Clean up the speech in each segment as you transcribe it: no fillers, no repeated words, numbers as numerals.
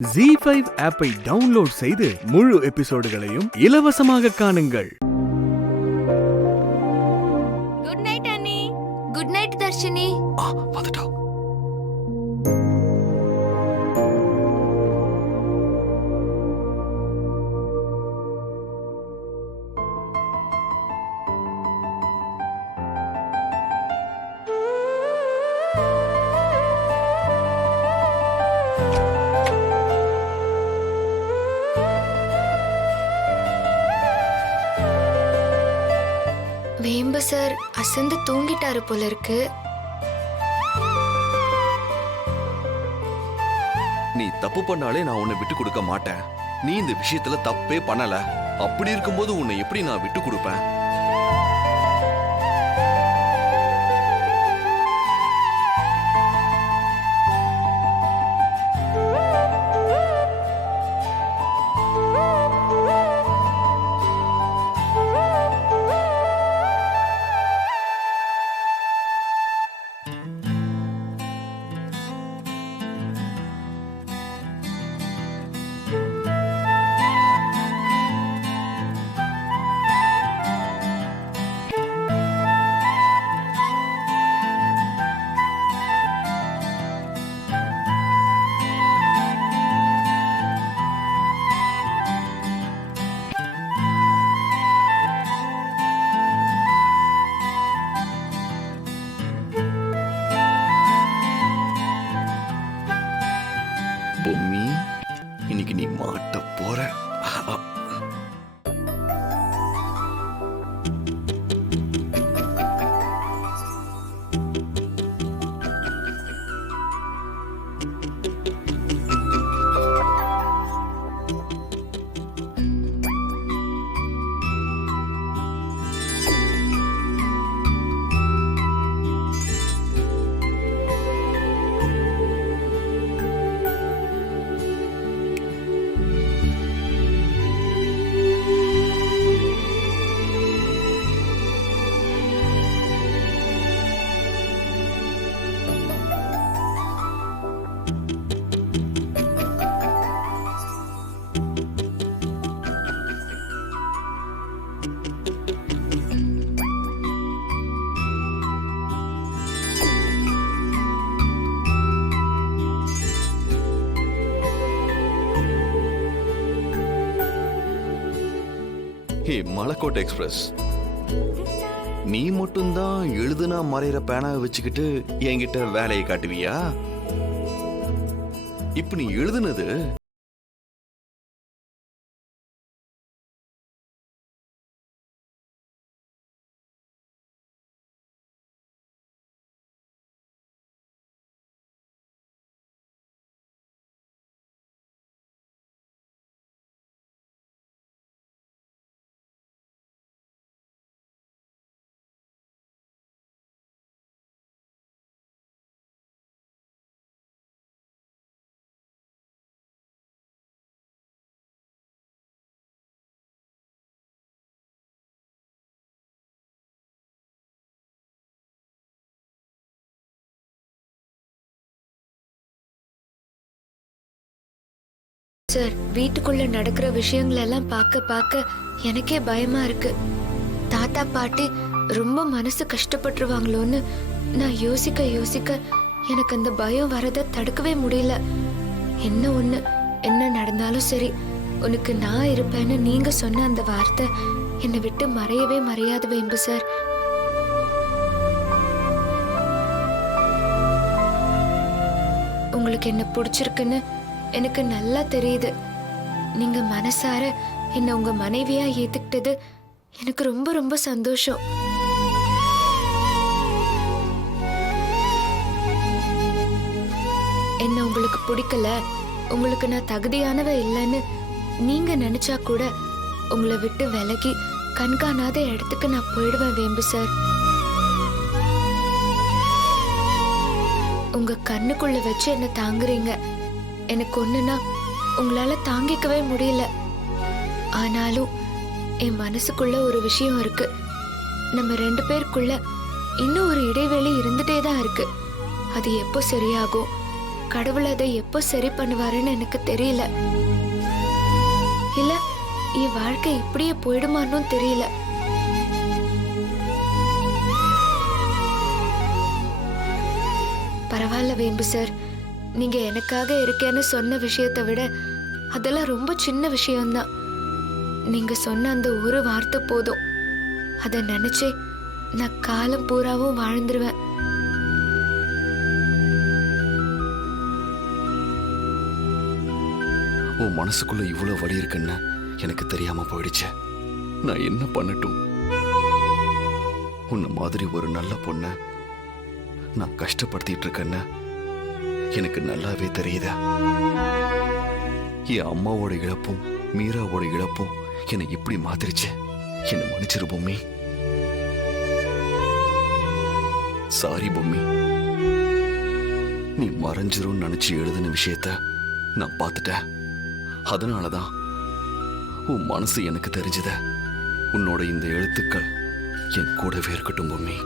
ZEE5 ஆப்பை download செய்து முழு எபிசோடுகளையும் இலவசமாக காணுங்கள். குட் நைட் அண்ணி. Good night Dharshini. வந்துட்டா. வேம்பு சார் அசந்து தூங்கிட்டாரு போல இருக்கு. நீ தப்பு பண்ணாலே நான் உன்னை விட்டு கொடுக்க மாட்டேன். நீ இந்த விஷயத்துல தப்பே பண்ணல. அப்படி இருக்கும்போது உன்னை எப்படி நான் விட்டு கொடுப்பேன்? பொம்மி, இன்னைக்கு நீ மாட்ட போற. மலக்கோட்டை எக்ஸ்பிரஸ், நீ மட்டும்தான் எழுதுனா மறைகிற பேனாவை வச்சுக்கிட்டு என்கிட்ட வேலையை காட்டுவியா? இப்ப நீ எழுதுனது சார், வீட்டுக்குள்ள நடக்கிற விஷயங்கள் எல்லாம் பார்க்க எனக்கே பயமா இருக்கு. தாத்தா பாட்டி ரொம்ப மனசு கஷ்டப்பட்டுருவாங்களோன்னு நான் யோசிக்க எனக்கு அந்த பயம் வரத தடுக்கவே முடியல. என்ன நடந்தாலும் சரி, உனக்கு நான் இருப்பேன்னு நீங்க சொன்ன அந்த வார்த்தை என்னை விட்டு மறையவே மறையாது வேம்பு சார். உங்களுக்கு என்ன பிடிச்சிருக்குன்னு எனக்கு நல்லா தெரியுது. நீங்க மனசார என்ன உங்க மனைவியா ஏத்துக்கிட்டது எனக்கு ரொம்ப ரொம்ப சந்தோஷம். என்ன உங்களுக்கு பிடிக்கல, உங்களுக்கு நான் தகுதியானவ இல்லைன்னு நீங்க நினைச்சா கூட உங்களை விட்டு விலகி கண்காணாத இடத்துக்கு நான் போயிடுவேன் வேம்பு சார். உங்க கண்ணுக்குள்ள வச்சு என்ன தாங்குறீங்க. எனக்கு ஒண்ணுன்னா உங்களால தாங்கிக்கவே முடியல. ஆனாலும் என் மனசுக்குள்ள ஒரு விஷயம் இருக்கு. நம்ம 2 பேருக்குள்ள இன்னும் ஒரு இடைவெளி இருந்துட்டே தான் இருக்கு. அது எப்போ சரியாகும், கடவுள் அதை எப்போ சரி பண்ணுவாருன்னு எனக்கு தெரியல. இல்ல என் வாழ்க்கை இப்படியே போயிடுமான்னு தெரியல. பரவாயில்ல வேம்பு சார், நீங்க எனக்காக இருக்கேன்னு சொன்ன விஷயத்தை விட அதெல்லாம் ரொம்ப சின்ன விஷயம்தான். நீங்க சொன்ன அந்த ஒரு வார்த்தை போதும். அதை நினைச்சே நான் காலம் பூராவும் வாழ்ந்துருவேன். உன் மனசுக்குள்ள இவ்வளவு வலி இருக்குன்னு எனக்கு தெரியாம போயிடுச்சு. நான் என்ன பண்ணட்டும்? உன்ன மாதிரி ஒரு நல்ல பொண்ண நான் கஷ்டப்படுத்திட்டு இருக்கேன்னு எனக்கு நல்லாவே தெரியுது. என் அம்மாவோட இழப்பும் மீராவோட இழப்பும் என்னை இப்படி மாத்திருச்சு. என்ன மன்னிச்சிரு பொம்மி. சாரி பொம்மி. நீ மறைஞ்சிரும் நினைச்சு எழுதின விஷயத்த நான் பார்த்துட்டேன். அதனாலதான் உன் மனசு எனக்கு தெரிஞ்சத. உன்னோட இந்த எழுத்துக்கள் என் கூடவே இருக்கட்டும் பொம்மி.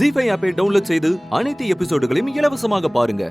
ZEE5 ஆப்பை டவுன்லோட் செய்து அனைத்து எபிசோடுகளையும் இலவசமாக பாருங்க.